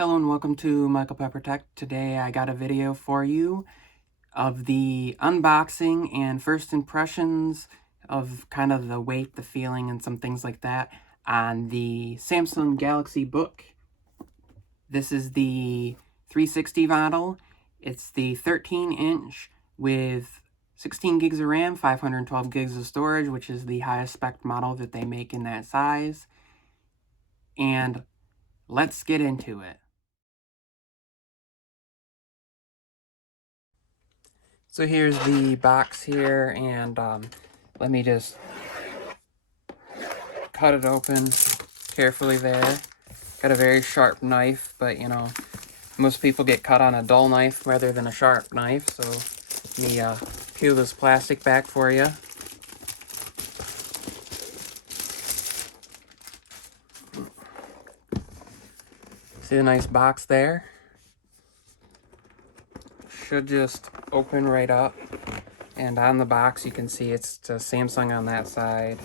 Hello and welcome to Michael Pepper Tech. Today I got a video for you of the unboxing and first impressions of kind of the weight, the feeling, and some things like that on the Samsung Galaxy Book. This is the 360 model. It's the 13-inch with 16 gigs of RAM, 512 gigs of storage, which is the highest spec model that they make in that size. And let's get into it. So here's the box here, and let me just cut it open carefully there. Got a very sharp knife, but you know, most people get cut on a dull knife rather than a sharp knife, so let me peel this plastic back for you. See the nice box there? Should just open right up. And on the box you can see it's to Samsung on that side,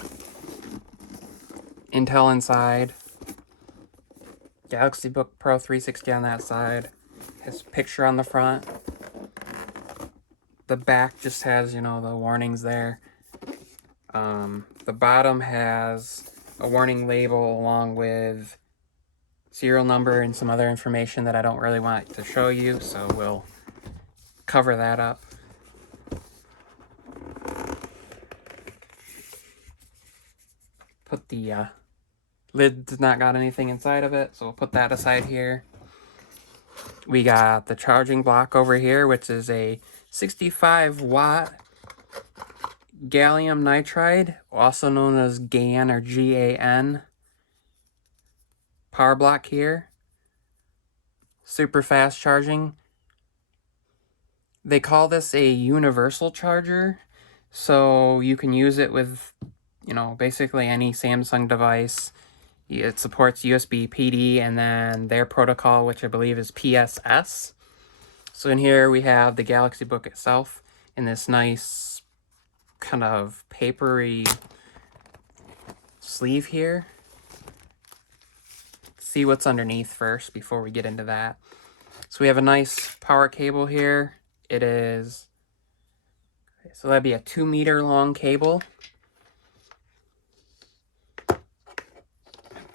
Intel inside, Galaxy Book Pro 360 on that side, has a picture on the front. The back just has, you know, the warnings there. The bottom has a warning label along with serial number and some other information that I don't really want to show you, so we'll cover that up. Put the lid does not got anything inside of it, so we'll put that aside here. We got the charging block over here, which is a 65 watt gallium nitride, also known as GAN or GAN power block here. Super fast charging. They call this a universal charger, so you can use it with, you know, basically any Samsung device. It supports USB PD and then their protocol, which I believe is PSS. So in here we have the Galaxy Book itself in this nice kind of papery sleeve here. See what's underneath first before we get into that. So we have a nice power cable here. It is, so that'd be a 2-meter long cable. Put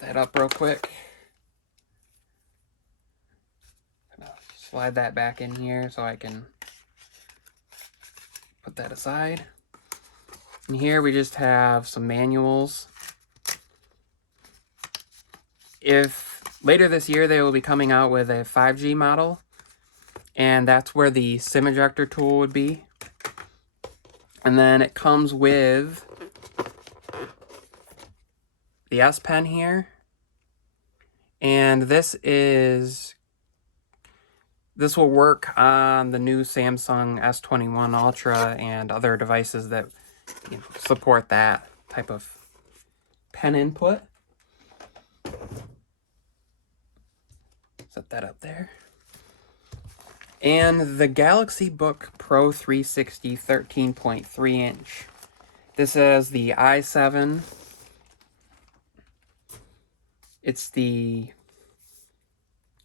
that up real quick. Slide that back in here so I can put that aside. And here we just have some manuals. If later this year they will be coming out with a 5G model, and that's where the SIM ejector tool would be. And then it comes with the S Pen here. And this will work on the new Samsung S21 Ultra and other devices that, you know, support that type of pen input. Set that up there. And the Galaxy Book Pro 360 13.3 inch. This is the i7. It's the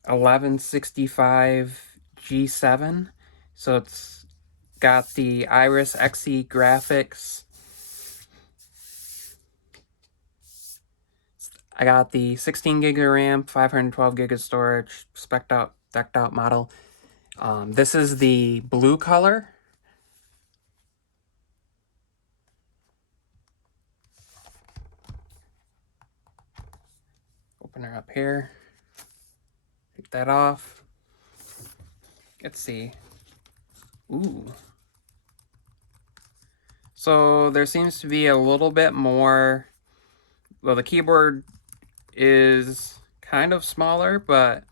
1165 G7. So it's got the Iris Xe graphics. I got the 16 gig of RAM, 512 gig of storage, decked out model. This is the blue color. Open her up here. Take that off. Let's see. Ooh. So there seems to be a little bit more. Well, the keyboard is kind of smaller, but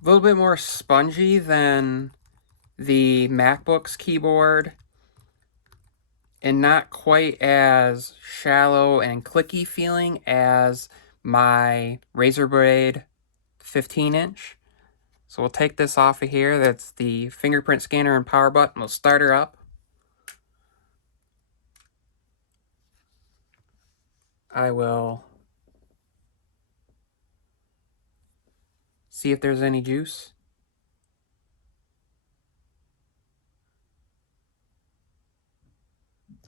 a little bit more spongy than the MacBook's keyboard, and not quite as shallow and clicky feeling as my Razer Blade 15-inch. So we'll take this off of here. That's the fingerprint scanner and power button. We'll start her up. I will see if there's any juice.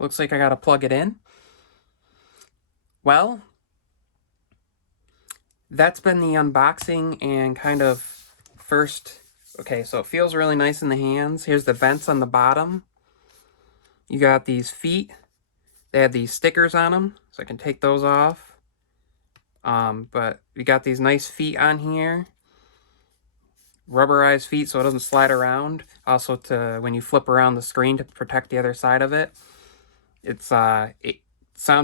Looks like I gotta plug it in. Well, that's been the unboxing and kind of first. Okay, so it feels really nice in the hands. Here's the vents on the bottom. You got these feet. They have these stickers on them, so I can take those off. But we got these nice feet on here. Rubberized feet so it doesn't slide around. Also, to when you flip around the screen to protect the other side of it. It's sound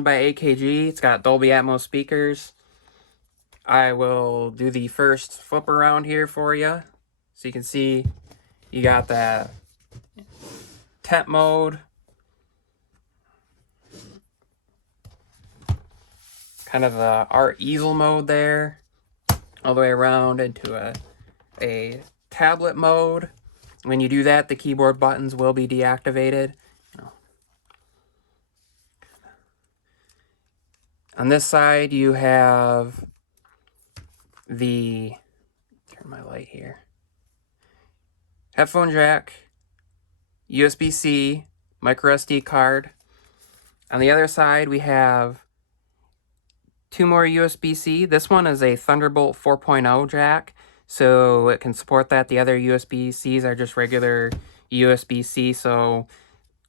by AKG. It's got Dolby Atmos speakers. I will do the first flip around here for you. So you can see you got that temp mode. Kind of the art easel mode there. All the way around into a tablet mode. When you do that, the keyboard buttons will be deactivated. On this side, you have the, turn my light here, headphone jack, USB-C, micro SD card. On the other side, we have two more USB-C. This one is a Thunderbolt 4.0 jack, so it can support that. The other USB-Cs are just regular USB-C, so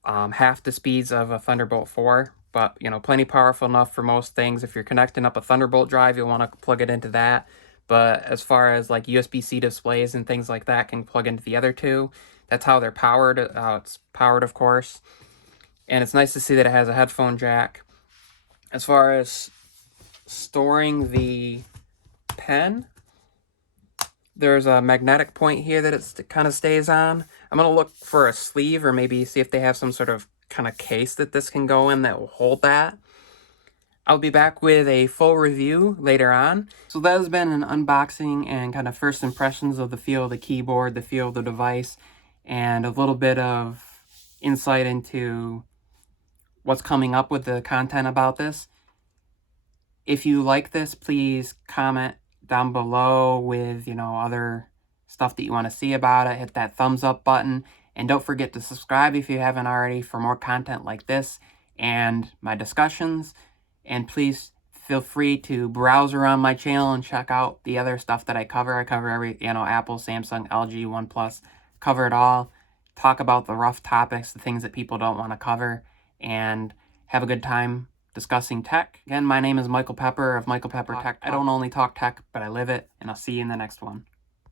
half the speeds of a Thunderbolt 4, but you know, plenty powerful enough for most things. If you're connecting up a Thunderbolt drive, you'll want to plug it into that. But as far as like USB-C displays and things like that, can plug into the other two. That's how they're powered. It's powered, of course. And it's nice to see that it has a headphone jack. As far as storing the pen, there's a magnetic point here that it kind of stays on. I'm going to look for a sleeve or maybe see if they have some sort of kind of case that this can go in that will hold that. I'll be back with a full review later on. So that has been an unboxing and kind of first impressions of the feel of the keyboard, the feel of the device, and a little bit of insight into what's coming up with the content about this. If you like this, please comment down below with, you know, other stuff that you want to see about it. Hit that thumbs up button. And don't forget to subscribe if you haven't already for more content like this and my discussions. And please feel free to browse around my channel and check out the other stuff that I cover. I cover every, you know, Apple, Samsung, LG, OnePlus, cover it all. Talk about the rough topics, the things that people don't want to cover, and have a good time discussing tech. Again, my name is Michael Pepper of Michael Pepper Tech. I don't only talk tech, but I live it, and I'll see you in the next one.